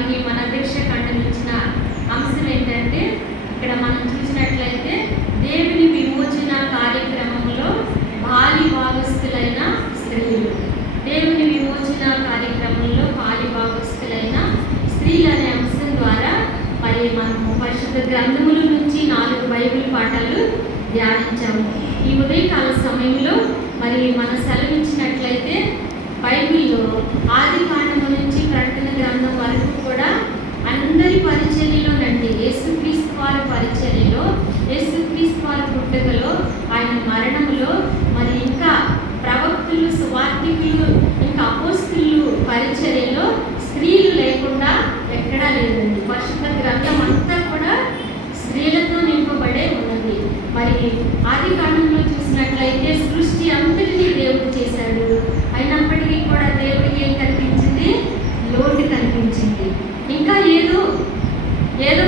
వాక్యానికి మన అధ్యక్ష ఖండనిచ్చిన అంశం ఏంటంటే, ఇక్కడ మనం చూసినట్లయితే దేవుని విమోచన కార్యక్రమంలో పాలి భాగస్థులైన స్త్రీలు. దేవుని విమోచన కార్యక్రమంలో పాలి భాగస్థులైన స్త్రీలు అనే అంశం ద్వారా మరి మనము పరిశుద్ధ గ్రంథముల నుంచి 4 బైబిల్ పాఠాలు ధ్యానించాము. ఈ ఉదయకాల సమయంలో మరి మన సెలవిచ్చినట్లయితే బైబిల్లో ఆది కాండము నుంచి ప్రకటన గ్రంథం వరకు కూడా అందరి పరిచర్యలోనండి, యేసుక్రీస్తు వారి పరిచర్యలో, యేసుక్రీస్తు వారి పుట్టుకలో, ఆయన మరణములో, మరి ఇంకా ప్రవక్తులు, సువార్తికులు, ఇంకా అపోస్తులు పరిచర్యలో స్త్రీలు లేకుండా ఎక్కడా లేదండి. పరిశుద్ధ గ్రంథం అంతా కూడా స్త్రీలతో నింపబడే ఉన్నది. మరి ఆది కాండంలో చూసినట్లయితే సృష్టి అంతటినీ దేవుడు చేశాడు. అయినప్పటికీ కూడా దేవుడికి ఏం కనిపించింది? లోటు కనిపించింది. ఇంకా ఏదో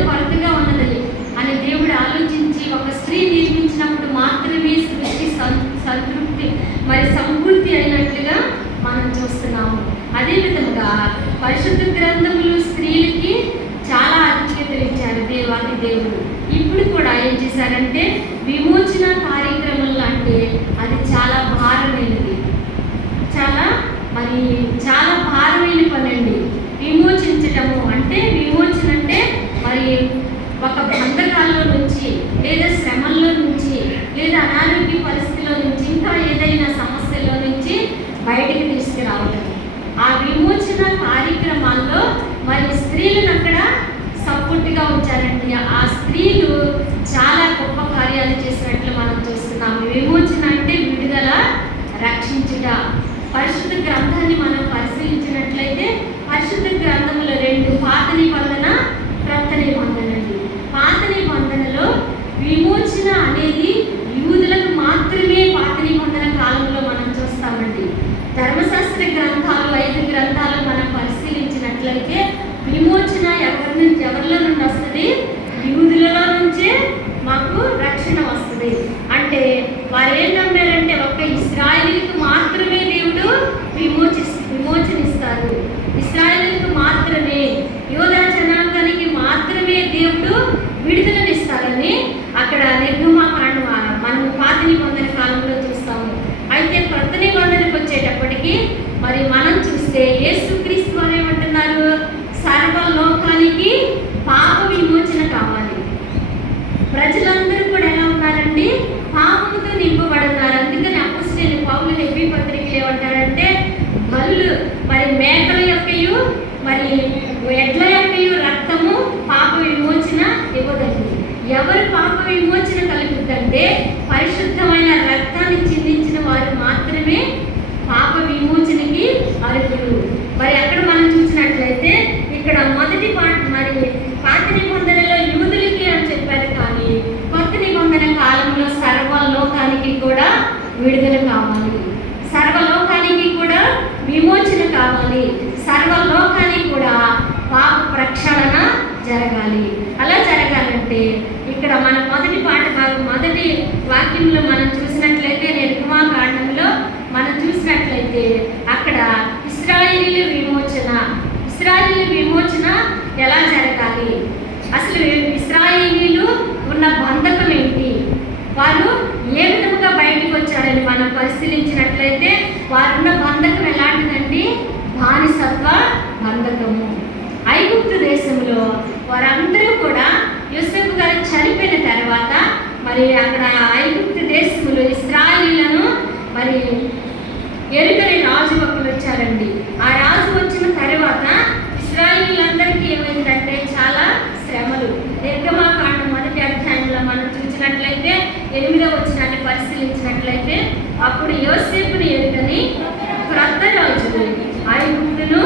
కొరతగా ఉన్నది అని దేవుడు ఆలోచించి ఒక స్త్రీ నిర్మించినప్పుడు మాత్రమే సృష్టి సంతృప్తి మరి సంపూర్తి అయినట్లుగా మనం చూస్తున్నాము. అదేవిధంగా పరిశుద్ధ గ్రంథములు స్త్రీలకి చాలా ఆధిక్యతలు ఇచ్చారు దేవాది దేవుడు. ఇప్పుడు కూడా ఏం చేశారంటే విమోచన కార్యక్రమంలో అంటే అది చాలా భారమైనది, చాలా భారమైన పని అండి. విమోచించటము అంటే, విమోచన అంటే మరి ఒక బంధకాల్లో నుంచి, లేదా శ్రమల్లో నుంచి, లేదా అనారోగ్య పరిస్థితిలో నుంచి, ఇంకా ఏదైనా సమస్యలో నుంచి బయటికి తీసుకురావటం. ఆ విమోచన కార్యక్రమాల్లో మరి స్త్రీలను అక్కడ సపోర్ట్గా ఉంచారండి. ఆ స్త్రీలు చాలా గొప్ప కార్యాలు చేసినట్లు మనం చూస్తున్నాము. విమోచన అంటే విడుదల, రక్షించుట. పరిశుద్ధ గ్రంథాన్ని మనం పరిశీలించినట్లయితే పరిశుద్ధ గ్రంథములో 2 పాత నిబంధన, క్రొత్త నిబంధన అండి. పాత నిబంధనలో విమోచన అనేది యూదులకు మాత్రమే పాత నిబంధన కాలంలో మనం చూస్తామండి. ధర్మశాస్త్ర గ్రంథాలు 5 గ్రంథాలు మనం పరిశీలించినట్లయితే విమోచన ఎవరిలో నుండి వస్తుంది? యూదులలో నుంచే మాకు రక్షణ వస్తుంది. అంటే వారు ఏం నమ్మారంటే ఒక్క ఇశ్రాయేలీయులకు మాత్రమే దేవుడు విమోచనిస్తారు, ఇశ్రాయేలీయులకు మాత్రమే, యోధా జనాంగానికి మాత్రమే దేవుడు విడుదలనిస్తారని అక్కడ నిర్గమాకాండం మనం పాత నిబంధన కాలంలో చూస్తాము. అయితే కొత్త నిబంధనకు వచ్చేటప్పటికి మరి మనం చూస్తే యేసుక్రీస్తు వారు ఏమంటున్నారు? సర్వలోకానికి పాప విమోచన కావాలి. ప్రజలందరూ కూడా ఎలా ఉన్నారండి? పాపముతో నింపబడున్నారు. అందుకని అపోస్తలుడైన పౌలు హెబ్రీ పత్రికలు ఏమంటారంటే బలులు మరి మేకల యొక్కయు మరి ఎడ్ల యొక్కయు రక్తము పాప విమోచన ఇవ్వదండి. ఎవరు పాప విమోచన కలుగుతుందంటే పరిశుద్ధమైన రక్తాన్ని చిందించిన వారు మాత్రమే పాప విమోచనకి అర్హులు. మరి అక్కడ మనం చూసినట్లయితే ఇక్కడ మొదటి మరి పాత నిబంధనలో యూదులకి అని చెప్పారు, కానీ కొత్త నిబంధన కాలంలో సర్వలోకానికి కూడా విడుదల కావాలి, సర్వలోకానికి కూడా విమోచన కావాలి, సర్వలోకానికి కూడా పాప ప్రక్షాళన జరగాలి. అలా జరగాలంటే ఇక్కడ మన మొదటి వాక్యంలో మనం చూసినట్లయితే నిర్గమాకాండంలో మనం చూసినట్లయితే అక్కడ ఇశ్రాయేలీయుల విమోచన ఎలా జరగాలి? అసలు ఇశ్రాయేలీయులు ఉన్న బంధకం ఏంటి? వారు ఏ విధముగా బయటకు వచ్చారని మనం పరిశీలించినట్లయితే వారున్న బంధకం ఎలాంటిదండి? బానిసత్వ బంధకము. ఐగుప్తు దేశంలో వారందరూ కూడా యోసేపు గారు చనిపోయిన తర్వాత మరి అక్కడ ఐగుప్తు దేశంలో ఇశ్రాయేలీయులను మరి ఎరుకని రాజు ఒకరు వచ్చారండి. ఆ రాజు వచ్చిన తర్వాత ఇశ్రాయేలీయులందరికీ ఏమైందంటే చాలా శ్రమలు. నిర్గమాకాండం 1వ అధ్యాయంలో మనం చూసినట్లయితే 8వ వచనాన్ని పరిశీలించినట్లయితే అప్పుడు యోసేపుని ఎరుకని క్రొత్త రాజు ఐగుప్తును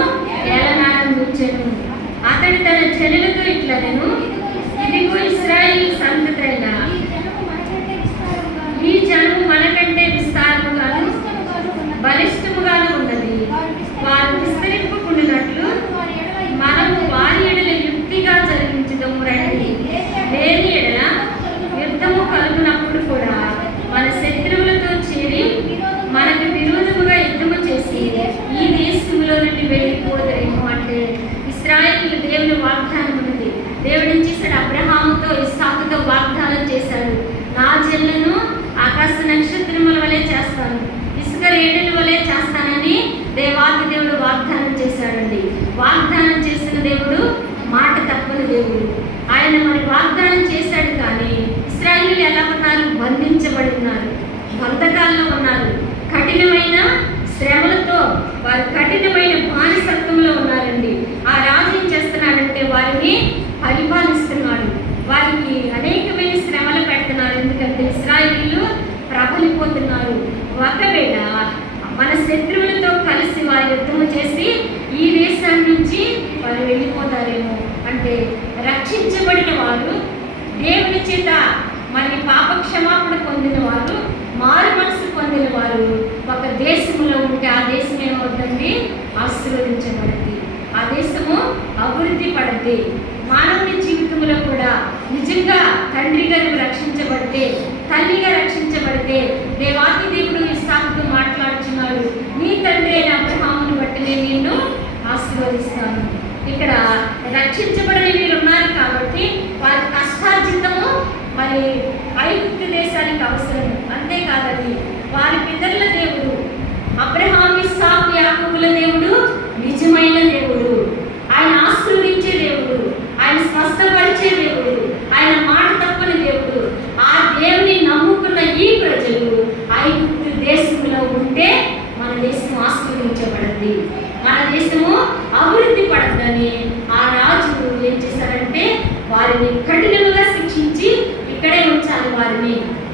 ఏలనారంభించెను. అతడు తన చెల్లెలతో ఇట్లనెను, ఇదిగో ఇశ్రాయేలు సంతతైన ఈ జనము మనకంటే విస్తారముగాను బలిష్టముగాను ఉన్నది. వారు విస్తరింపుకున్నట్లు మనము వారి ఎడల యుక్తిగా జరిగించుదము రండి. లేని ఎడల యుద్ధము కలుగునప్పుడు కూడా మన శత్రువులతో చేరి మనకు విరోధముగా యుద్ధము చేసి ఈ దేశంలో నుండి వెళ్ళిపోదరేమో. అంటే ఇశ్రాయేలు ఇస్రాయేలీలకు దేవుని వాగ్దానం ఉన్నది. దేవుడు ఏం చేశాడు? అబ్రహాముతో ఇస్సాకుతో వాగ్దానం చేశాడు. నా జనులను ఆకాశ నక్షత్రముల వలె చేస్తాను, ఇసుక రేణుల వలె చేస్తానని దేవాది దేవుడు వాగ్దానం చేశాడండి. వాగ్దానం చేసిన దేవుడు మాట తప్పని దేవుడు. ఆయన మరి వాగ్దానం చేశాడు, కానీ ఇశ్రాయేలీయులు ఎలా ఉన్నారు? బంధించబడి ఉన్నారు, బంధకాల్లో ఉన్నారు, కఠినమైన శ్రమలతో వారు కఠినమైన బానిసత్వంలో ఉన్నారండి. ఆ రాజు ఏం చేస్తున్నాడంటే వారిని పరిపాలిస్తున్నాడు, వారికి అనేకమైన శ్రమలు పెడుతున్నారు. ఎందుకంటే ఇశ్రాయేలీయులు ప్రబలిపోతున్నారు. ఒకవేళ మన శత్రువులతో కలిసి వారు యుద్ధం చేసి ఈ దేశం నుంచి వారు వెళ్ళిపోతారేమో. అంటే రక్షించబడిన వారు, దేవుని చేత మరి పాప క్షమాపణ పొందిన వారు, మారు మనసు పొందిన వారు ఒక దేశంలో ఉంటే ఆ దేశం ఏమవుతుంది? ఆశీర్వదించబడింది, ఆ దేశము అభివృద్ధి పడింది. మానవుని జీవితంలో కూడా నిజంగా తండ్రి గారు రక్షించబడితే, తల్లిగా రక్షించబడితే దేవాది దేవుడు ఇస్సాకుతో మాట్లాడుచున్నాడు, నీ తండ్రి అయిన అబ్రహామును బట్టి నేను నిన్ను ఆశీర్వదిస్తాను. ఇక్కడ రక్షించబడిన వీరు ఉన్నారు కాబట్టి వారి కష్టార్జితము మరి ఐగుప్తు దేశానికి అవసరం. అంతేకాదండి, వారి పితరుల దేవుడు అబ్రహాము, ఇస్సాకు, యాకోబుల దేవుడు నిజమైన దేవుడు. ఆయన ఆశీర్వదించే దేవుడు, ఆయన స్వస్థపరిచే దేవుడు, ఆయన మాట తప్పని దేవుడు. ఆ దేవుని నమ్ముకున్న ఈ ప్రజలు ఐగుప్తు దేశంలో ఉంటే మన దేశం ఆశీర్వదించబడింది, మన దేశము అభివృద్ధి పడద్దని ఆ రాజు ఏం చేశారంటే వారిని కఠినంగా శిక్షించి ఇక్కడే ఉంచాలి.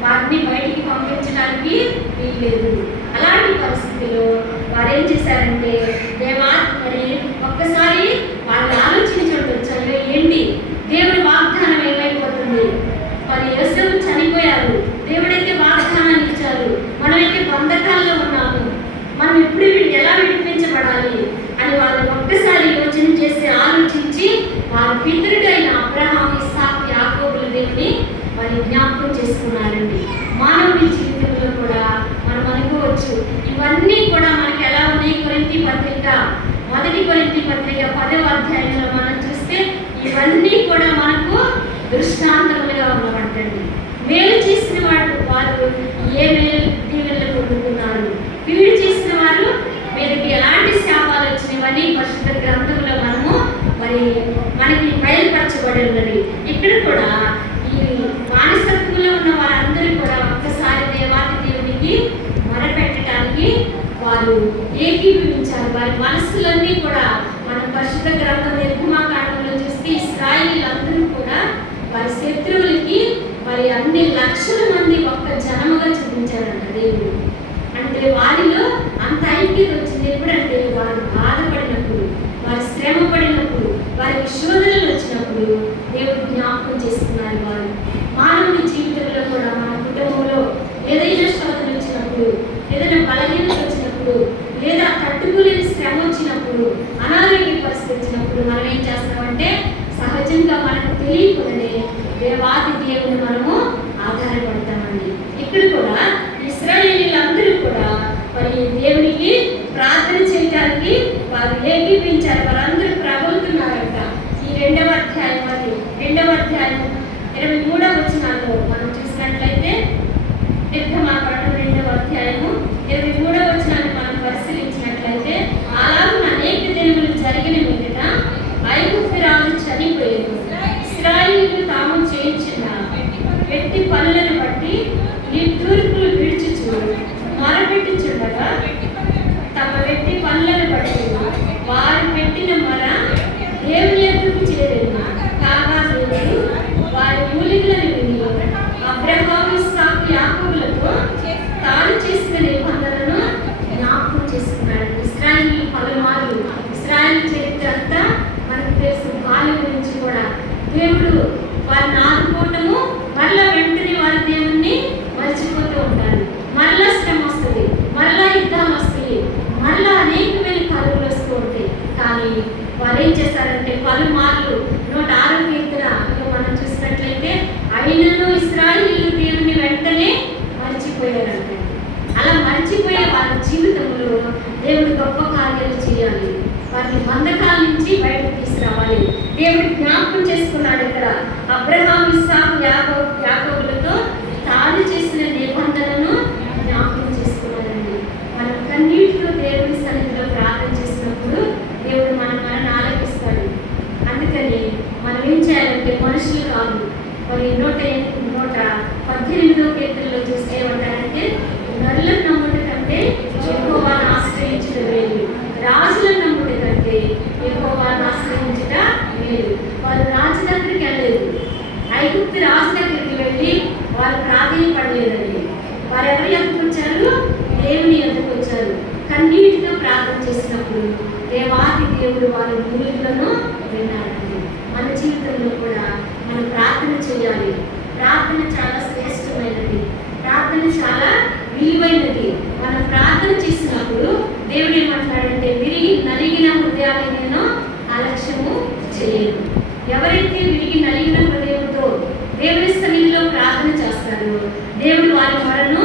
వారిని బయటికి పంపించడానికి వీల్లేదు. అలాంటి పరిస్థితుల్లో వారు ఏం చేశారంటే దేవా మరి ఒక్కసారి వాళ్ళు ఆలోచించవచ్చు, ఏంటి దేవుడి వాగ్దానం ఏమైపోతుంది? మరి యోసేపు చనిపోయారు, దేవుడైతే వాగ్దానాన్ని ఇచ్చారు, మనమైతే బంధకాల్లో ఉన్నాము, మనం ఎప్పుడు ఎలా విడిపించబడాలి అని వాళ్ళు ఒక్కసారి యోచన చేసి ఆలోచించి వారి పితరుడైన అబ్రహాము, ఇస్సాకు, యాకోబుల దేవుని మరి జ్ఞాపకం చేసుకున్నారండి. మానవుడి జీవితంలో కూడా మనం అనుకోవచ్చు, ఇవన్నీ కూడా మనకి ఎలా ఉన్నాయి? కొరింథీ పత్రిక, మొదటి కొరింథీ పత్రిక 10వ అధ్యాయంలో మనం చూస్తే ఇవన్నీ కూడా మనకు దృష్టాంతములుగా ఉన్నవంటండి. మేలు చేసిన వారు ఏ మేలు దీవెనలు పొందుతున్నారు, కీడు చేసిన వారు మీదకి ఎలాంటి శాపాలు వచ్చినవని పరిశుద్ధ గ్రంథంలో మనకి బయలుపరచబడి ఉన్నది. ఇక్కడ కూడా ఈ బానిసత్వంలో ఉన్న వారందరూ కూడా ఒక్కసారి దేవాది దేవునికి మొరపెట్టడానికి వారు ఏకీభవించారు. వారి మనస్సులన్నీ కూడా మనం పరిశుద్ధ గ్రంథం నిర్గమాకాండంలో చూస్తే ఇశ్రాయేలీయులందరూ కూడా వారి శత్రువులకి మరి అన్ని లక్షల మంది ఒక్క జనముగా చూపించారంట దేవుడు. అంటే వారిలో అంత ఐక్యత వచ్చింది. ఎప్పుడంటే వారు బాధపడినప్పుడు, వారు శ్రమ పడినప్పుడు, వారికి శోధనలు వచ్చినప్పుడు దేవుడు జ్ఞాపకం చేస్తున్నారు. వారు మానవుని జీవితంలో కూడా మన కుటుంబంలో ఏదైనా శోధన వచ్చినప్పుడు, ఏదైనా బలహీనత వచ్చినప్పుడు, లేదా తట్టుకోలేని శ్రమ వచ్చినప్పుడు, అనారోగ్య పరిస్థితి వచ్చినప్పుడు మనం ఏం చేస్తామంటే సహజంగా మనకు తెలియకుండానే దేవాది దేవుని మనము ఆధారపడతామండి. ఇక్కడ కూడా ఇశ్రాయేలీయులందరూ కూడా మరి దేవునికి ప్రార్థన చేయడానికి వారు ఏకీపించారు. వారందరూ ప్రబలుతున్నారంట. ఈ 2వ అధ్యాయం 23వ వచనాల్లో మనం చూసినట్లయితే, నిర్గమాకాండం 2వ అధ్యాయము 23వ వచనాన్ని మనం పరిశీలించినట్లయితే, అలాగే అనేక దినములు జరిగిన మీదట ఐగుప్తు రాజు చనిపోయారు. ఇశ్రాయేలీయులు తాము చేయించిన వెట్టి పనులను బట్టి ఈ తూర్పులు విడిచుచు మొరపెట్టుచుండగా తమ వెట్టి పనులను బట్టి వారు పెట్టిన మొర దేవుని ఎదురుకు చేరేను. కాగా దేవుడు వారి మూలికలను విని అబ్రహాము, ఇస్సాకు, యాకోబులతో తాను చేసిన నిబంధనను జ్ఞాపకం చేసుకున్నాడు. ఇశ్రాయేలీయులు పలుమార్లు, ఇశ్రాయేలు చరిత్ర అంతా మనకు తెలుసు. వాళ్ళ గురించి కూడా దేవుడు వారిని ఆదుకోవటము, మరలా వెంటనే వారి దేవుణ్ణి మర్చిపోతూ ఉంటారు. మరలా శ్రమ వస్తుంది, మరలా యుద్ధాలు వస్తాయి, మరలా అనేకమైన కరువులు వస్తూ ఉంటాయి. కానీ వారు ఏం చేశారంటే పలుమార్లు 106వ కీర్తనలో మనం చూసినట్లయితే, అయినను ఇశ్రాయేలీయులు దేవుని వెంటనే మర్చిపోయారంటే, అలా మర్చిపోయే వారి జీవితంలో దేవుడు గొప్ప కార్యాలు చేయాలి, వారిని బంధకాల నుంచి బయటకు తీసుకురావాలి. దేవుడు జ్ఞాపకం చేసుకున్నాడు. ఇక్కడ అబ్రహాము, ఇస్సాకు, యాకోబులతో తాను చేసిన నిబంధనను జ్ఞాపకం చేసుకున్నాడండి. మనం కన్నీటితో దేవుడి సన్నిధిలో ప్రార్థన చేసినప్పుడు దేవుడు మనల్ని ఆలకిస్తాడు. అందుకని మనం ఏం చేయాలంటే మనుషులు కాదు. మరి 118వ కీర్తనలో చూస్తే ఏమంటారంటే, నరులను నమ్ముట కంటే యెహోవాను ఆశ్రయించుట మేలు, రాజులను నమ్ముట కంటే యెహోవాను ఆశ్రయించుట మేలు. వారు రాజు దగ్గరికి వెళ్ళలేదు, ఐగుప్తు రాజు దగ్గరికి వెళ్ళి వారు ప్రాధాన్యపడలేదండి. వారు ఎవరు ఎందుకు వచ్చారు? దేవుని ఎందుకు వచ్చారు. కన్నీటితో ప్రార్థన చేసినప్పుడు దేవాది దేవుడు వారి మూలికలను విన్నారండి. మన జీవితంలో కూడా మనం ప్రార్థన చేయాలి. ప్రార్థన చాలా శ్రేష్టమైనది, ప్రార్థన చాలా విలువైనది. మనం ప్రార్థన చేసినప్పుడు దేవుడు ఏమంటాడంటే, విరిగి నలిగిన హృదయాన్ని నేను అలక్ష్యము చేయను. ఎవరైతే విరిగి నలిగిన హృదయంతో దేవుని సన్నిధిలో ప్రార్థన చేస్తారో దేవుడు వారి మొరను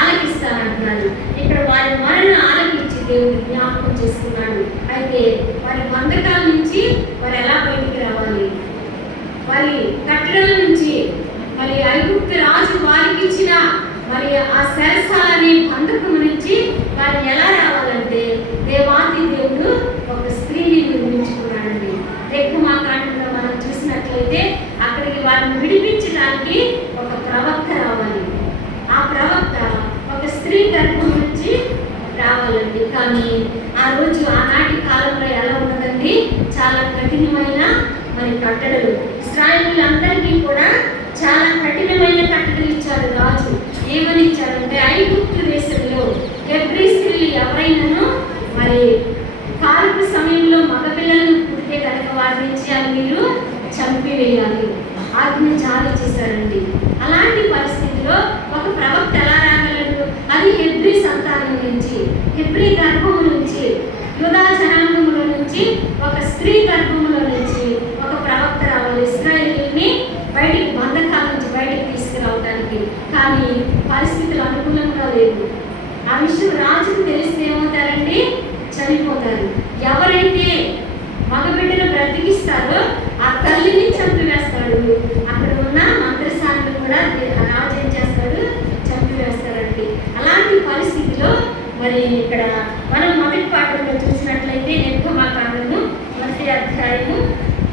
ఆలకిస్తానంటున్నాడు. ఇక్కడ వారి మొరను ఆలకించి దేవుడు జ్ఞాపకం చేసుకున్నాడు. అయితే వారి బంధకాల నుంచి వారు ఎలా బయటికి రావాలి? వారి కట్టడల నుంచి, మరి ఐగుప్తు రాజు వారికి ఇచ్చిన మరి ఆ శరసాల అనే బంధకము నుంచి వారు ఎలా రావాలంటే, దేవాది దేవుడు ఒక స్త్రీని నిర్మించుకున్నాడండి. రెక్కమాకాండంలో మనం చూసినట్లయితే అక్కడికి వారిని విడిపించడానికి ఒక ప్రవక్త రావాలి. ఆ ప్రవక్త ఒక స్త్రీ గర్భం నుంచి రావాలండి. కానీ ఆ రోజు ఆనాటి కాలంలో ఎలా ఉన్నదండి, చాలా కఠినమైన మరి కట్టడలు. ఇశ్రాయేలీయులందరికీ కూడా చాలా కఠినమైన కట్టడలు ఇచ్చాడు రాజు. ఏమని ఇచ్చాడంటే, ఐగుప్తు దేశంలో హెబ్రీ స్త్రీలు ఎవరైనాను మరి కాల్పు సమయంలో మగపిల్లలను పుడితే కనుక వారి నుంచి అది మీరు చంపివేయాలి, ఆజ్ఞ జారీ చేశారండి. అలాంటి పరిస్థితిలో ఒక ప్రవక్త ఎలా రాగలడు? అది హెబ్రీ సంతానం నుంచి, హెబ్రీ గర్భము నుంచి, యూదా జనాంగముల నుంచి, ఒక స్త్రీ గర్భములో నుంచి ఒక ప్రవక్త రావాలి ఇశ్రాయేలుని బయటికి, బంధకాల నుంచి బయటికి తీసుకురావడానికి. కానీ పరిస్థితులు అనుకూలంగా లేవు. ఆ విషయం రాజుకు తెలిస్తే ఏమవుతారండి? చనిపోతారు. ఎవరైతే మగబిడ్డను బ్రతికిస్తారో ఆ తల్లిని చంపివేస్తాడు. అక్కడ ఉన్న మంత్రసాన్ని కూడా రాజు ఏం చేస్తాడు? చంపివేస్తారండి. అలాంటి పరిస్థితిలో మరి ఇక్కడ మనం మొదటి పాఠంలో చూసినట్లయితే నిర్గమాకాండము 1వ అధ్యాయము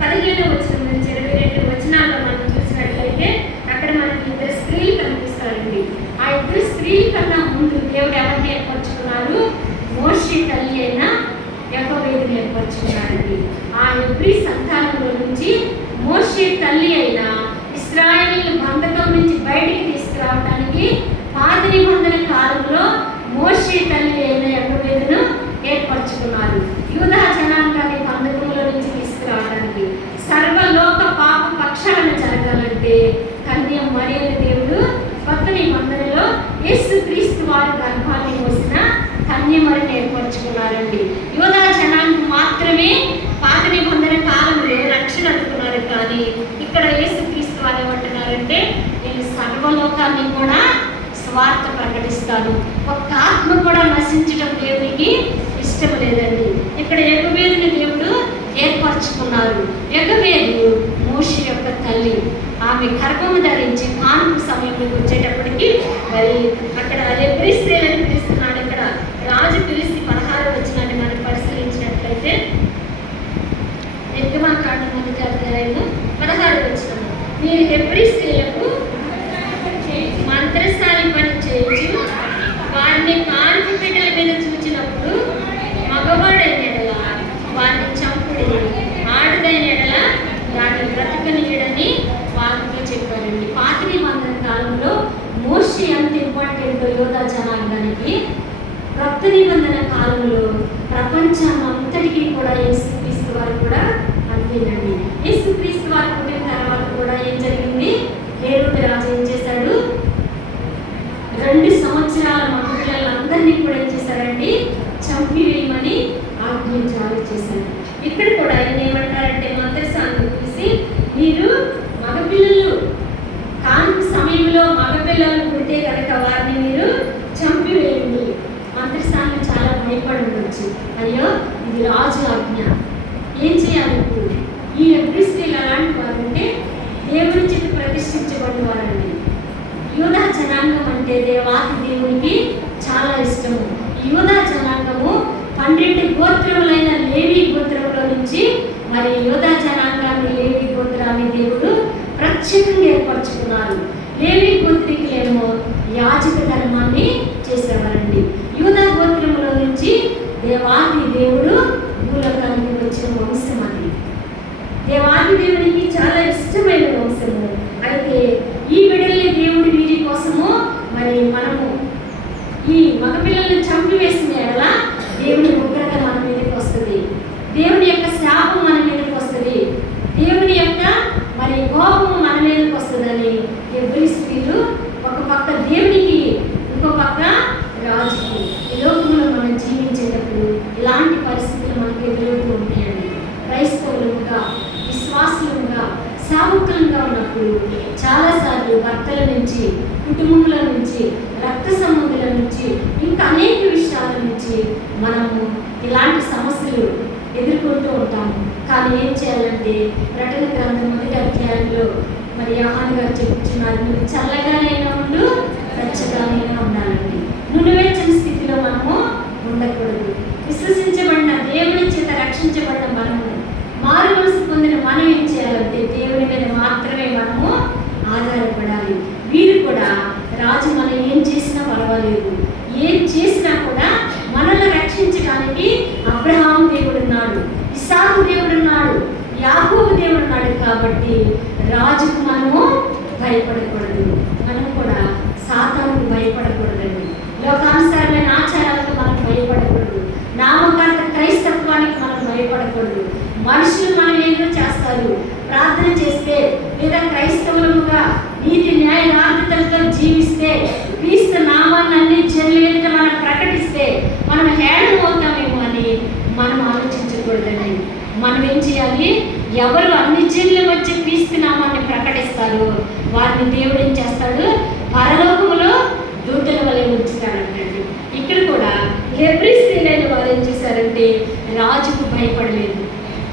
15వ వచనం నుంచి 22 వచనాల్లో మనం చూసినట్లయితే అక్కడ మనకి 2 స్త్రీలు కనిపిస్తారండి. ఆ 2 స్త్రీల కన్నా ముందు దేవుడు ఎవరిని ఏర్పరచుకున్నారు? మోషే తల్లి అయిన యెహోవేదుని ఏర్పరచుకున్నారండి. ఆ హెబ్రీ సంతానంలో నుంచి మోషే తల్లి అయిన ఇశ్రాయేలీయుల బంధకం నుంచి బయటికి తీసుకురావడానికి పాత నిబంధన కాలంలో మోషే తల్లి అయిన యెహోవేదును ఏర్పరచుకున్నారు. యూదా జనాంగాన్ని బంధకంలో నుంచి తీసుకురావడానికి, సర్వలోక పాప పక్షాలను జరగాలంటే కన్య మరియను దేవుడు కొత్త నిబంధనలో యేసుక్రీస్తు వారి గర్భాన్ని మోసిన కన్య మరియను ఏర్పరచుకున్నారండి. యూదా జనాంగం మాత్రమే పాత నిబంధన కాలంలో రక్షణ అందుకున్నారు. కానీ ఇక్కడ యేసుక్రీస్తు వారు ఏమంటున్నారంటే, నేను సర్వలోకాన్ని కూడా స్వార్థ ప్రకటిస్తాను, ఒక్క ఆత్మ కూడా నశించడం దేవునికి ఇష్టం లేదండి. ఇక్కడ యెహోవేదుని దేవుడు ఏర్పరచుకున్నారు. యెహోవేదు మోషే యొక్క తల్లి. ఆమె గర్భము ధరించి కాన్పు సమయంలోకి వచ్చేటప్పటికి మరి అక్కడ హెబ్రీ స్త్రీలను పిలుస్తున్నాడు. ఇక్కడ రాజు పిలిచి 16వ వచనాన్ని మనం పరిశీలించినట్లయితే, నిర్గమాకాండం 1వ అధ్యాయము 16వ వచనం, మీరు హెబ్రీ స్త్రీలకు మంత్రసాని పని చేయొచ్చు, వారిని కాన్పు పీటల మీద చూచినప్పుడు మగవాడైన ఎడల వారిని చంపుడి, ఆడదైన ఎడల దాన్ని బ్రతకనీయడని వారితో చెప్పారండి. పాత నిబంధన కాలంలో మోషే ఎంత ఇంపార్టెంట్ యోధా జనాంగానికి, కొత్త నిబంధన కాలంలో ప్రపంచం అంతటికీ కూడా యేసుక్రీస్తు వారు కూడా అంతేనండి. యేసుక్రీస్తు వారు పుట్టిన తర్వాత కూడా ఏం జరిగింది? హేరోదు రాజు ఏం చేశాడు? అంటే దేవాతి దేవునికి చాలా ఇష్టము. యూదా జనాంగము 12 గోత్రములైన లేవి గోత్రముల నుంచి మరి యూదా జనాంగాన్ని లేవి గోత్రాన్ని దేవుడు ప్రత్యేకంగా ఏర్పరచుకున్నారు. లేవి గోత్రికులేమో యాజక ధర్మాన్ని చేసేవారండి. యూదా గోత్రముల నుంచి దేవాది దేవుడు భూలోకానికి వచ్చిన వంశం అది. దేవాది దేవునికి చాలా ఇష్టమైన వంశము. అయితే ఈ బిడ్డల్ని దేవుడు వీరి కోసము మరి మనము ఈ మగపిల్లల్ని చంపివేసిన ఎడల దేవుని ఉగ్రత మన మీదకి వస్తుంది, దేవుని యొక్క శాపం మన మీదకి వస్తుంది, దేవుని యొక్క మరి కోపము మన మీదకి వస్తుందని హెబ్రీ స్త్రీలు ఒక పక్క దేవునికి, ఇంకో పక్క రాజుకి, ఈ లోకంలో మనం జీవించేటప్పుడు ఇలాంటి పరిస్థితులు మనకు ఎదురవుతూ ఉంటాయండి. క్రైస్తవులుగా, విశ్వాసులుగా, సేవకులుగా ఉన్నప్పుడు చాలాసార్లు భర్తల నుంచి, కుటుంబంలో నుంచి, రక్త సంబంధుల నుంచి, ఇంకా అనేక విషయాల నుంచి మనము ఇలాంటి సమస్యలు ఎదుర్కొంటూ ఉంటాము. కానీ ఏం చేయాలంటే ప్రకటన గ్రంథం 1వ అధ్యాయంలో మరి యోహాను గారు చెప్పుచున్నారు, నువ్వు చల్లగానైనా ఉండు, వెచ్చగానైనా ఉండాలండి. నువ్వెచ్చని స్థితిలో మనము ఉండకూడదు. విశ్వసించబడిన దేవుని చేత రక్షించబడిన మనము, మారు మనసు పొందిన మనం ఏం చేయాలంటే దేవుని మీద మాత్రమే మనము ఆధారపడాలి. వీరు కూడా రాజు మనం ఏం చేసినా పర్వాలేదు, ఏం చేసినా కూడా మనల్ని రక్షించడానికి అబ్రహాము దేవుడు ఉన్నాడు, ఇస్సాకు దేవుడు ఉన్నాడు, యాకోబు దేవుడు ఉన్నాడు. కాబట్టి రాజుకు మనము భయపడకూడదు, మనం కూడా సాతానుకు భయపడకూడదండి. లోకానుసారమైన ఆచారాలకు మనం భయపడకూడదు, నామకాంత క్రైస్తత్వానికి మనం భయపడకూడదు. మనుషులు మనం ఏదో చేస్తారు, ప్రార్థన చేస్తే లేదా క్రైస్తవులుగా నీతి న్యాయదార్థతలతో జీవిస్తే, క్రీస్తు నామాన్ని అన్ని జనుల మనం ప్రకటిస్తే మనం హేళన అవుతామేమో అని మనం ఆలోచించకూడదండి. మనం ఏం చేయాలి, ఎవరు అన్ని జనుల మధ్య క్రీస్తు నామాన్ని ప్రకటిస్తారో వారిని దేవుడు ఏం చేస్తాడు, పరలోకములో దూతల వలె ఉంచుతాడంటండి. ఇక్కడ కూడా హెబ్రీ స్త్రీలైన వారు ఏం చేశారంటే రాజుకు భయపడలేదు,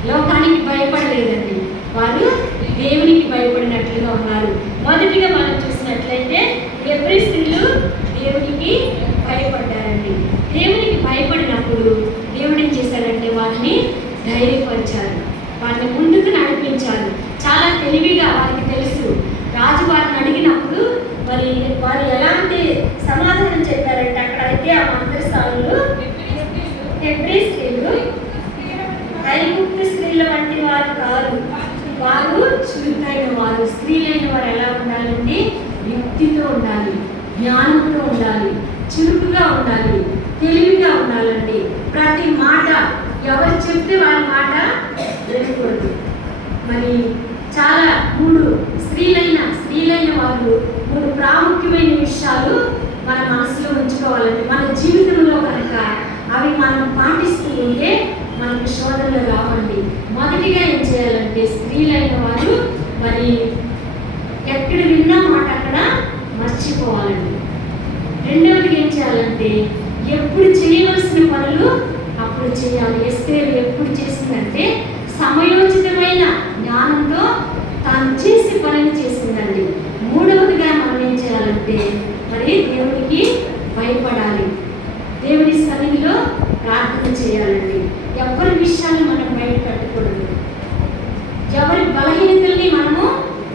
లోకానికి భయపడలేదండి, వారు దేవునికి భయపడినట్లుగా ఉన్నారు. మొదటిగా మనం చూసినట్లయితే హెబ్రీ స్త్రీలు దేవునికి భయపడ్డారండి. దేవునికి భయపడినప్పుడు దేవుడు ఏం చేశాడంటే వారిని ధైర్యపరిచారు, వారిని ముందుకు నడిపించారు. చాలా తెలివిగా వారికి తెలుసు. రాజు వారిని అడిగినప్పుడు మరి వారు ఎలాంటి సమాధానం చెప్పారంటే అక్కడైతే ఆ మంత్రస్థానంలో హెబ్రీ స్త్రీలు ఐగుప్తు స్త్రీల వంటి వారు కాదు, వారు చురుకైన వారు. స్త్రీలైన వారు ఎలా ఉండాలండి, యుక్తితో ఉండాలి, జ్ఞానంతో ఉండాలి, చురుకుగా ఉండాలి, తెలివిగా ఉండాలండి. ప్రతి మాట ఎవరు చెప్తే వారి మాట వినకూడదు. మరి చాలా స్త్రీలైన వారు 3 ప్రాముఖ్యమైన విషయాలు మన మనసులో ఉంచుకోవాలండి. మన జీవితంలో కనుక అవి మనం పాటిస్తూ ఉంటే మనకు శోధనలు రావండి. మొదటిగా ఏం చేయాలంటే స్త్రీలైన వారు మరి ఎక్కడ విన్నా మాట అక్కడ మర్చిపోవాలండి. రెండవదిగా ఏం చేయాలంటే ఎప్పుడు చేయవలసిన పనులు అప్పుడు చేయాలి. ఎస్తేరు ఎప్పుడు చేసిందంటే సమయోచితమైన జ్ఞానంతో తాను చేసే పనిని చేసిందండి. మూడవదిగా మనం ఏం చేయాలంటే మరి దేవునికి భయపడాలి, దేవుని సన్నిధిలో ప్రార్థన చేయాలండి. ఎవరి విషయాన్ని మనం బయట పెట్టకూడదు, ఎవరి బలహీనతల్ని మనము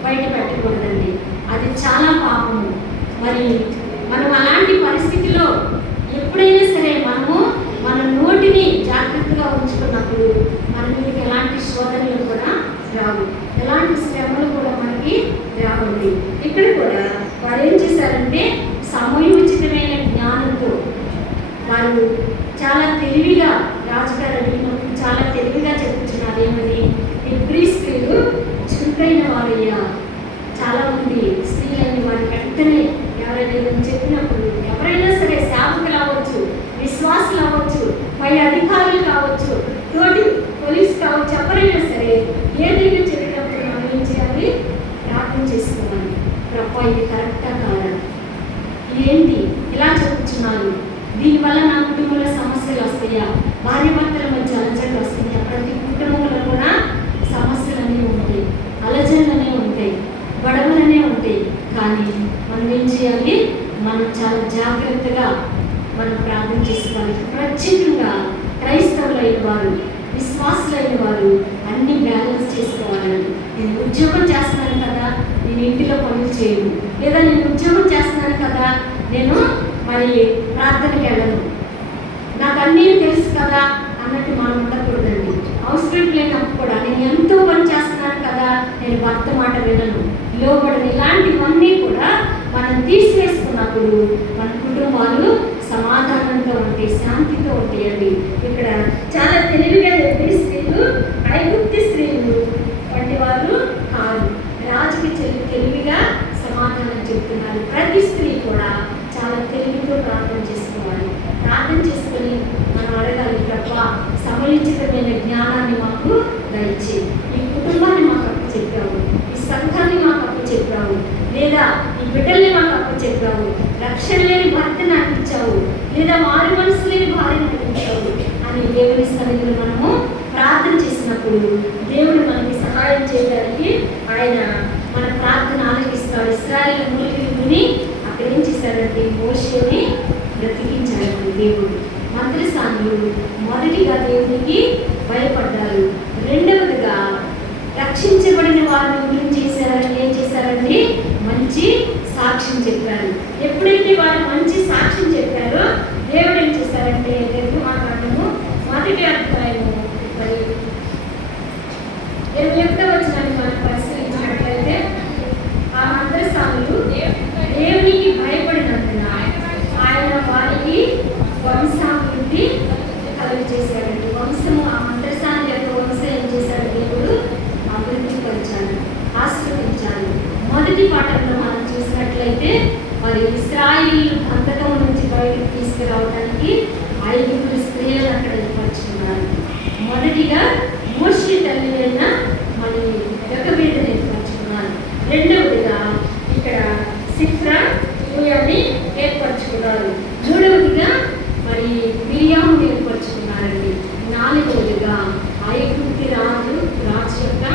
బయట పెట్టకూడదండి, అది చాలా పాపము. మరి మనం అలాంటి పరిస్థితిలో ఎప్పుడైనా సరే మనము మన నోటిని జాగ్రత్తగా ఉంచుకున్నప్పుడు మన మీదకి ఎలాంటి శోధనలు కూడా రావు, ఎలాంటి శ్రమలు కూడా మనకి రావండి. ఇక్కడ కూడా వారు ఏం చేశారంటే సమయోచితమైన జ్ఞానంతో వారు చాలా తెలివిగా, రాజుగారు అడిగినప్పుడు చాలా తెలివిగా చెప్పుచున్నారు. ఏమని, హెబ్రీ స్త్రీలు చురుకైన వారయ్యా. చాలామంది స్త్రీలని వారి వెంటనే ఎవరైనా చెప్పినప్పుడు ఎవరైనా సరే సేవకులు అవ్వచ్చు, విశ్వాసులు అవ్వచ్చు, పై అధికారులు కావచ్చు, తోటి పోలీసు కావచ్చు, ఎవరైనా సరే ఏదైనా చెప్పినప్పుడు మనం ఏం చేయాలి, ప్రార్థన చేసుకోవాలి. ప్రభా ఇది కరెక్టా కాదా, ఏంటి ఇలా చెప్పుచున్నారు, దీనివల్ల నా కుటుంబంలో సమస్యలు వస్తాయా, భార్యాభర్తల మధ్య అలజడులు వస్తాయా. ప్రతి కుటుంబంలో కూడా సమస్యలనే ఉంటాయి, అలజడులనే ఉంటాయి, గొడవలనే ఉంటాయి. కానీ మనం ఏం చేయాలి, మనం చాలా జాగ్రత్తగా మనం ప్రార్థన చేసుకోవాలి. ప్రత్యేకంగా క్రైస్తవులైన వారు, విశ్వాసులైన వారు అన్ని బ్యాలెన్స్ చేసుకోవాలండి. నేను ఉద్యోగం చేస్తున్నాను కదా, నేను ఇంటిలో పనులు చేయను, లేదా నేను ఉద్యోగం చేస్తున్నాను కదా, నేను మరి ప్రార్థనకి వెళ్ళను, నాకు అన్నీ తెలుసు కదా అన్నట్టు మనం ఉండకూడదండి. అవసరం లేనప్పుడు కూడా నేను ఎంతో పని చేస్తున్నాను కదా, నేను భర్త మాట వినను, లోబడను, ఇలాంటివన్నీ కూడా మనం తీసివేసుకున్నప్పుడు మన కుటుంబాలు సమాధానంతో ఉంటాయి, శాంతితో ఉంటాయండి. ఇక్కడ చాలా తెలివిగా చెప్పి స్త్రీలు ఐగుప్తి స్త్రీలు వంటి వారు కాదు, రాజుకి తెలివిగా సమాధానం చెప్తున్నారు. ప్రతి స్త్రీ కూడా చాలా తెలివితో ప్రార్థన చేసుకోవాలి. ప్రార్థన చేసుకొని మనం అడగాలి, ప్రభా సముచితమైన జ్ఞానాన్ని మాకు దయచేయి, ఈ కుటుంబాన్ని మాకు అప్పు చెప్పావు, ఈ సంఘాన్ని మాకు అప్పు చెప్పావు, లేదా ఈ బిడ్డల్ని మాకు అప్పు చెప్పావు, రక్షణ లేని భర్త నాకు ఇచ్చావు, లేదా మారు మనసు లేని భార్య నాకు ఇచ్చావు అని దేవుని సన్నిధిలో మనము ప్రార్థన చేసినప్పుడు దేవుడు మనకి సహాయం చేయడానికి ఆయన మన ప్రార్థన ఆలకిస్తాడు. ఇశ్రాయేలు మూలికలు విని అక్కడ ఏం చేశారంటే మోషేని బ్రతికించాడు దేవుడు. మంత్రసానులు మొదటిగా దేవునికి భయపడ్డారు, రెండవదిగా రక్షించబడిన వారిని గురించి ఏం చేశారండి, మంచి సాక్ష్యం చెప్పారు. ఎప్పుడైతే వారు మంచి సాక్ష్యం చెప్పారో దేవుడు ఏం చేశారంటే నిర్గమాకాండము 1వ అధ్యాయము మరి 21వ వచనాన్ని మనం పరిశీలించినట్లయితే ఆ మంత్రసానులు దేవునికి భయపడినందున ఆయన వారికి వంశాభివృద్ధి కలుగు చేశాడండి. వంశము ఆ మంత్రసాని యొక్క వంశం ఏం చేశాడు, దేవుడు అభివృద్ధి పరిచాడు, ఆశీర్వదించాడు. మొదటి పాఠంలో మనం చూసినట్లయితే మరి ఇశ్రాయేలు బంధకం నుంచి బయటకు తీసుకురావడానికి 5 స్త్రీలను అక్కడ ఏర్పరచుకున్నారు. మొదటిగా మోషే తల్లి అయిన మరి యొకెబెదును ఏర్పరచుకున్నారు. రెండవదిగా ఇక్కడ సిఫ్రా యూయాని ఏర్పరచుకున్నారు. మూడవదిగా మరి మిరియామును ఏర్పరచుకున్నారండి. నాలుగవదిగా ఐగుప్తు రాజు యొక్క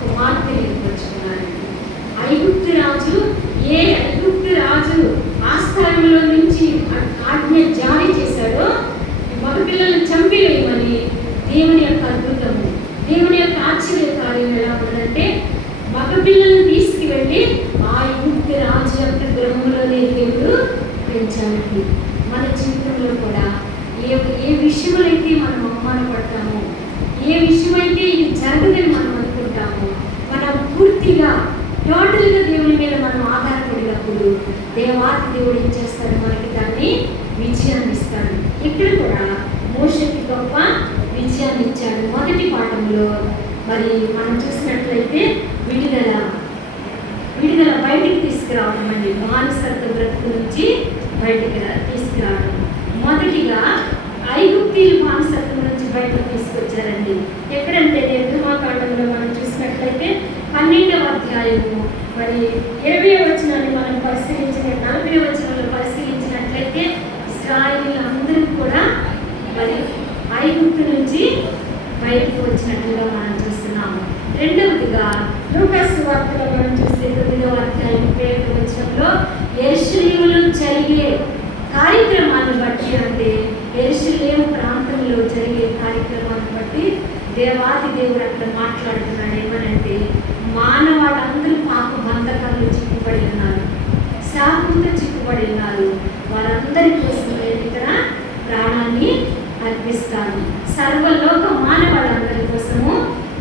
కుమార్తెను ఏర్పరచుకున్నారండి. ఐగుప్తు రాజు ఆ స్థానంలో నుంచి ఆజ్ఞ జారీ చేశాడో మగపిల్లలను చంపివేయమని దేవుని యొక్క అద్భుతము, దేవుని యొక్క ఆశ్చర్య కార్యం ఎలా ఉన్నదంటే మగపిల్లలను తీసుకువెళ్ళి ఆ ఐగుప్తు రాజు యొక్క గృహంలోనే దేవుడు పెంచాలండి. మన జీవితంలో కూడా ఏ విషయమైతే మనం అవమానపడతామో, ఏ విషయమైతే ఇది జరగదని మనం అనుకుంటామో, మనం పూర్తిగా టోటల్గా దేవుని మీద మనం ఆధారపడినప్పుడు దేవాతి దేవుడు ఏం చేస్తాడు, మనకి దాన్ని విజయాన్ని ఇస్తాడు. ఇక్కడ కూడా మోషేకి గొప్ప విజయాన్ని ఇచ్చాడు. మొదటి పాఠంలో మరి మనం చూసినట్లయితే విడుదల బయటికి తీసుకురావడం అండి, బానిసత్వ బ్రతుకు నుంచి బయటికి తీసుకురావడం. మొదటిగా ఐగుప్తీయులు బానిసత్వం నుంచి బయటకు తీసుకొచ్చారండి. ఎక్కడంటే నిర్గమాకాండంలో మనం చూసినట్లయితే 12వ అధ్యాయము మరి 20వ వచనాన్ని మనం పరిశీలించిన 40వ వచనంలో పరిశీలించినట్లయితే ఇశ్రాయేలీయులు అందరూ కూడా మరి ఐగుప్తు నుంచి బయటకు వచ్చినట్లుగా మనం చూస్తున్నాము. రెండవదిగా లూకాసు వార్తలో మనం చూస్తే 9వ అధ్యాయం 31వ వచనంలో యెరూషలేములో జరిగే కార్యక్రమాన్ని బట్టి, అంటే యెరూషలేము ప్రాంతంలో జరిగే కార్యక్రమాన్ని బట్టి దేవాది దేవుడు అక్కడ మాట్లాడుతున్నాడు. ఏమనంటే మానవాళ్ళందరూ పాప బంధకాల్లో చిక్కుబడి ఉన్నారు, శాపంతో చిక్కుబడి ఉన్నారు. వారందరి కోసం ఇక్కడ ప్రాణాన్ని అర్పిస్తాను. సర్వలోక మానవాళ్ళందరి కోసము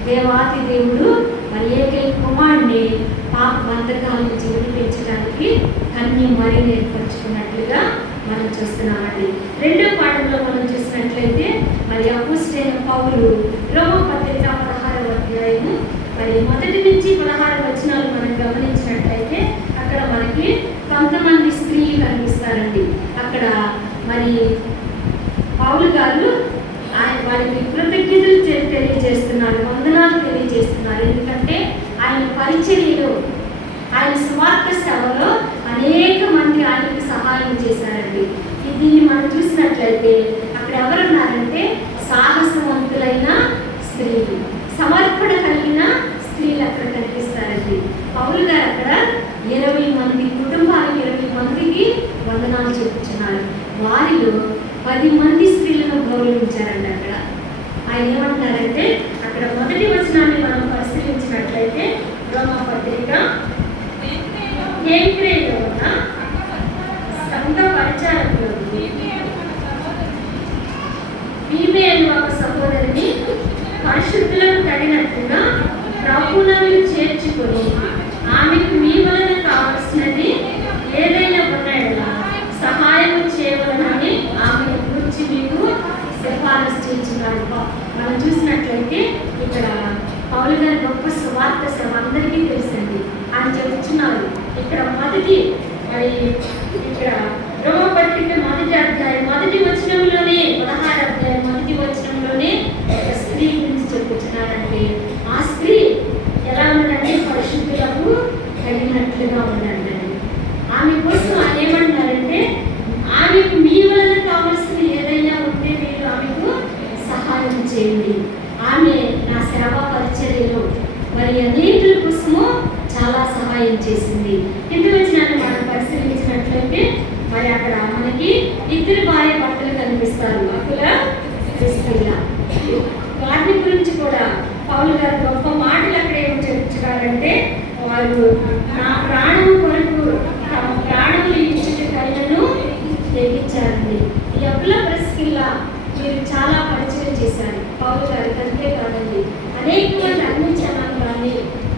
దేవాది దేవుడు మరి ఏకైక కుమారుడిని పాప బంధకాల నుంచి విడిపించడానికి కన్య మరి ఏర్పరచుకున్నట్లుగా మనం చూస్తున్నామండి. రెండో పాఠంలో మనం చూసినట్లయితే మరి అపోస్తలుడైన పౌలు రోమపత్రిక 16వ అధ్యాయము మరి 1 నుంచి 16 వచనాలు మనం గమనించినట్లయితే అక్కడ మనకి కొంతమంది స్త్రీలు కనిపిస్తారండి. అక్కడ మరి పౌలు గారు వారికి కృతజ్ఞతలు తెలియజేస్తున్నారు, వందనాలు తెలియజేస్తున్నారు. ఎందుకంటే ఆయన పరిచర్యలో, ఆయన స్వార్థ సేవలో అనేక మంది ఆయనకు సహాయం చేశారండి. దీన్ని మనం చూసినట్లయితే అక్కడ ఎవరున్నారంటే సాహసవంతులైన స్త్రీలు, సమర్పణ కలిగిన స్త్రీలు అక్కడ కనిపిస్తారండి. పౌలు గారు అక్కడ 20 మంది కుటుంబానికి 20 మందికి వందనాలు వారిలో 10 మంది స్త్రీలను గౌరవించారండి. అక్కడ ఆయన ఏమంటున్నారంటే, అక్కడ మొదటి వచనాన్ని మనం పరిశీలించినట్లయితే రోమాపత్రిక 8లో ఉన్న సంఘ పరిచారకులు ఈమె అని ఒక సహోదరిని పరిశుద్ధులకు తగినట్లుగా ప్రభువులను చేర్చుకొని ఆమెకు మీ వలన కావలసినది ఏదైనా ఉన్నాయా సహాయం చేయవలనని ఆమెను గురించి మీకు సిఫారసు చేయించున్నాడు. మనం చూసినట్లయితే ఇక్కడ పౌలు గారి గొప్ప సువార్త సేవ అందరికీ తెలుసండి. ఆయన చెప్తున్నారు ఇక్కడ మొదటి ఇక్కడ రోమపత్రిక మొదటి అధ్యాయం మొదటి వచనంలోనే 16 అధ్యాయం మొదటి వచనంలోనే ఒక స్త్రీ గురించి చెప్పుతున్నారంటే ఆ స్త్రీ ఎలా ఉన్నదంటే పరిశుద్ధులకు కలిగినట్లుగా ఉన్నదండి. ఆమె కోసం ఆయన ఏమంటున్నారంటే ఆమెకు మీ వలన కావాల్సింది ఏదైనా ఉంటే మీరు ఆమెకు సహాయం చేయండి. ఆమె నా సేవా పరిచర్యలో మరి అనేకుల కోసము చాలా సహాయం చేసింది. కింద వచ్చినాన్ని మనం పరిశీలించినట్లయితే మరి అక్కడ మనకి 2 భార్య భర్తలు కనిపిస్తారు. అకుల ప్రిస్కిల్లా. వారిని గురించి కూడా పౌలు గారు గొప్ప మాటలు అక్కడ ఏం చెప్తున్నారంటే వారు నా ప్రాణం కొరకు తమ ప్రాణములు ఇచ్చుటకైనను తెగించారండి. ఈ అకుల ప్రిస్కిల్లా మీరు చాలా పరిచయం చేశారు పౌలు గారికి. అంతే కాదండి, అనేక మంది అన్ని జనాంగాన్ని,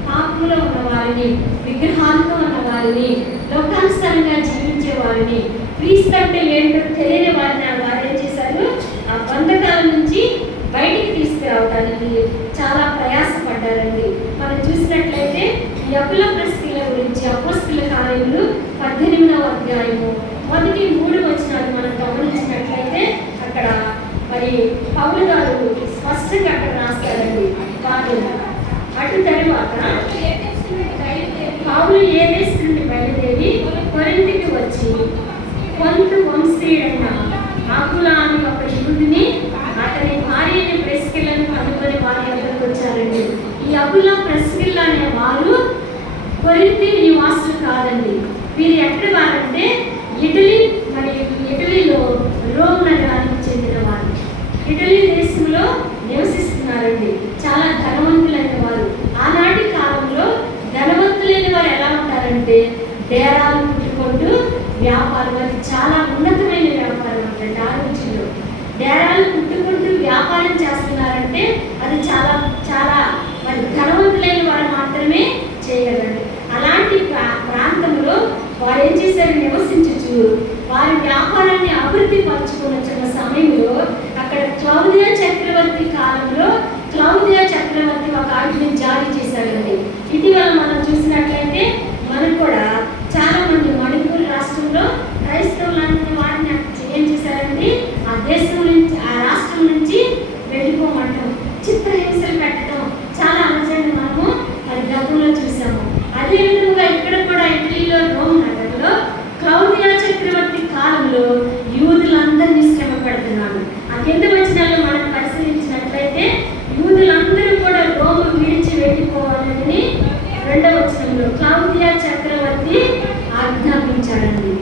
పాపంలో ఉన్న వారిని, విగ్రహాలతో ఉన్న వారిని, లోకానుసారంగా జీవించే వారిని, క్రీస్తు అంటే ఏంటో తెలియని వారిని వారు ఏం చేశారు ఆ బంధకాల నుంచి బయటికి తీసుకురావడానికి చాలా ప్రయాసపడ్డారండి. మనం చూసినట్లయితే ఈ అకుల ప్రిస్కిల్ల గురించి అపోస్తలుల కార్యములు 18వ అధ్యాయము మొదటి 3 వచనాలు మనం గమనించినట్లయితే అక్కడ మరి పౌలు గారు స్పష్టంగా అక్కడ రాస్తారండి. అటు తరువాత పౌలు ఏదేసు నుండి బయలుదేరి కొరింథీకి వచ్చి కొంత వంశీయుడైన అకుల అని ఒక యూదుని అతని భార్యని ప్రిస్కిల్లను కనుగొని వారి దగ్గరకు వచ్చారండి. ఈ అకుల ప్రిస్కిల్ల అనే వారు కొరింథీ నివాసులు కాదండి. వీరు ఎక్కడ వారంటే ఇటలీ, మరి ఇటలీలో రోమ్ నగరానికి చెందిన వారు. ఇటలీ దేశంలో నివసిస్తున్నారండి. చాలా ధనవంతులైన వారు. ఆనాటి కాలంలో ధనవంతులైన వారు ఎలా ఉంటారంటే డేరాలు కుట్టుకుంటూ వ్యాపారం, అది చాలా ఉన్నతమైన వ్యాపారం అంటే ఆ రోజుల్లో డేరాలు కుట్టుకుంటూ వ్యాపారం చేస్తున్నారంటే అది చాలా చాలా మరి ధనవంతులైన వారు మాత్రమే చేయగలరు. అలాంటి ప్రాంతంలో వారు ఏం చేశారు, నివసించచ్చు వారి వ్యాపారాన్ని అభివృద్ధి పరచుకున్న సమయంలో అక్కడ క్లౌదియా చక్రవర్తి కాలంలో క్లౌదియా చక్రవర్తి ఒక ఆజ్ఞ జారీ చేశాడండి. ఇటీవల మనం చూసినట్లయితే మనకు కూడా చాలా మంది మణిపూర్ రాష్ట్రంలో క్రైస్తవులంటే వారిని ఏం చేశారండి ఆ దేశం నుంచి ఆ రాష్ట్రం నుంచి వెళ్ళిపోమంటాం, చిత్రహింసలు పెట్టడం చాలా అలజడిని మనము అది గతంలో చూసాము. అదేవిధంగా ఇక్కడ కూడా ఇటలీలో రోమ్ నగరంలో క్లౌదియా చక్రవర్తి కాలంలో యూదులందరినీ శ్రమ పెడుతున్నాడు. ఆ కింద వచనాల్లో మనం పరిశీలించినట్లయితే యూదులందరూ కూడా రోము విడిచి వెళ్ళిపోవాలని 2వ వచనంలో క్లౌదియా చక్రవర్తి ఆజ్ఞాపించాడండి.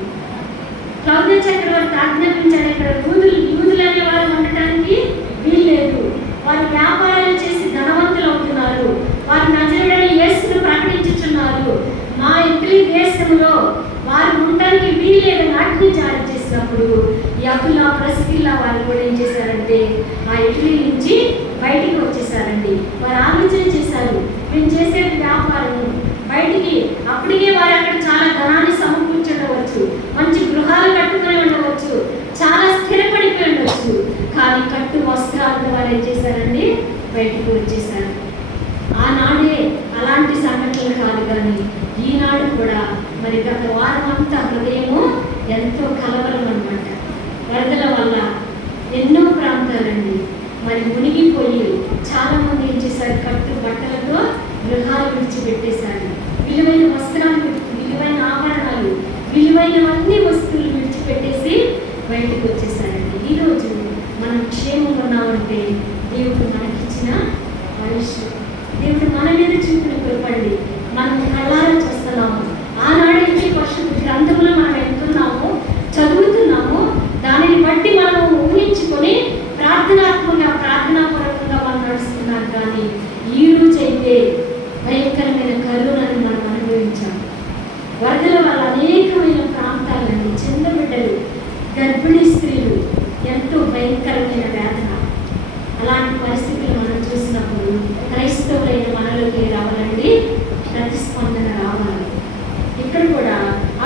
క్లౌదియా చక్రవర్తి ఆజ్ఞాపించాడు. ఇక్కడ యూదులు అనే వారు ఉండటానికి వీల్లేదు. వారు వ్యాపారాలు చేసి ధనవంతులు అవుతున్నారు. వారు నజరేయుడైన యేసును ప్రకటించుచున్నారు. మా ఇటలీ దేశంలో వారు ఉండడానికి వీల్లేదని ఆజ్ఞ జారీ చేసినప్పుడు ఈ అకుల ప్రిస్కిల్లా వారు కూడా ఏం చేశారంటే ఆ ఇటలీ నుంచి బయటికి వచ్చేసారండి. వారు ఆలోచన చేశారు, మేము చేసే వ్యాపారం బయటికి అప్పటికే వారు అక్కడ చాలా ధనాన్ని సమకూర్చుండవచ్చు, మంచి గృహాలు కట్టుకొని ఉండవచ్చు, చాలా స్థిరపడిపోయి ఉండవచ్చు. కానీ కట్టు వస్త్రాలను వారు ఏం చేశారండి బయటికి వచ్చేసారు. ఆనాడే అలాంటి సంఘటనలు కాదు, కానీ ఈనాడు కూడా మరి గత వారం అంతా హృదయము ఎంతో కలవరం అన్నమాట. వరదల వల్ల ఎన్నో ప్రాంతాలండి మరి మునిగిపోయి చాలా మంది ఏం చేశారు, కట్టు బట్టలతో గృహాలు విడిచిపెట్టేశారు. విలువైన వస్త్రాలు, విలువైన ఆభరణాలు, విలువైనవన్నీ వస్తువులు విడిచిపెట్టేసి బయటకు వచ్చేసారండి. ఈరోజు మనం క్షేమంగా ఉన్నామంటే దేవుడు మనకిచ్చిన ఆయుష్, దేవుడు మన మీద చూపిన కృపండి. మనం కళ్ళారా చూస్తున్నాము. ఆనాడైతే పరిశుద్ధ గ్రంథంలో మనం వెళ్తున్నాము, చదువుతున్నాము, దానిని ప్రతిస్పందన రావాలి. ఇక్కడ కూడా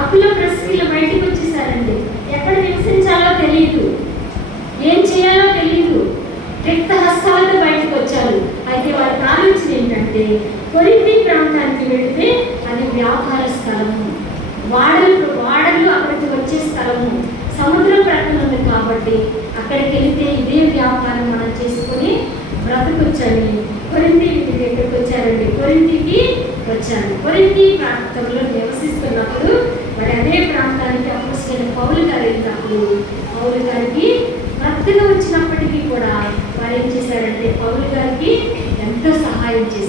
అప్పుల ప్రశ్నలు బయటకు వచ్చేసారండి. ఎక్కడ నివసించాలో తెలియదు, ఏం చేయాలో తెలియదు, రిక్త హస్తాలతో బయటకు వచ్చారు. అయితే వారికి ఆలోచన ఏంటంటే కొరింథీ ప్రాంతానికి వెళితే అది వ్యాపార స్థలము, వాడలు అక్కడికి వచ్చే స్థలము, సముద్రం ప్రక్కన ఉంది కాబట్టి అక్కడికి వెళితే ఇదే వ్యాపారం మనం చేసుకొని బ్రతకొచ్చని కొరింథీ దగ్గరికి వచ్చారండి. కొరింథీకి వచ్చారు. కొరింథీ ప్రాంతంలో నివసిస్తున్నప్పుడు మరి అదే ప్రాంతానికి అపోస్తలుడైన పౌలు గారు వెళ్ళినప్పుడు పౌలు గారికి భర్తగా వచ్చినప్పటికీ కూడా వారు ఏం చేశారంటే పౌలు గారికి ఎంతో సహాయం చేశారు.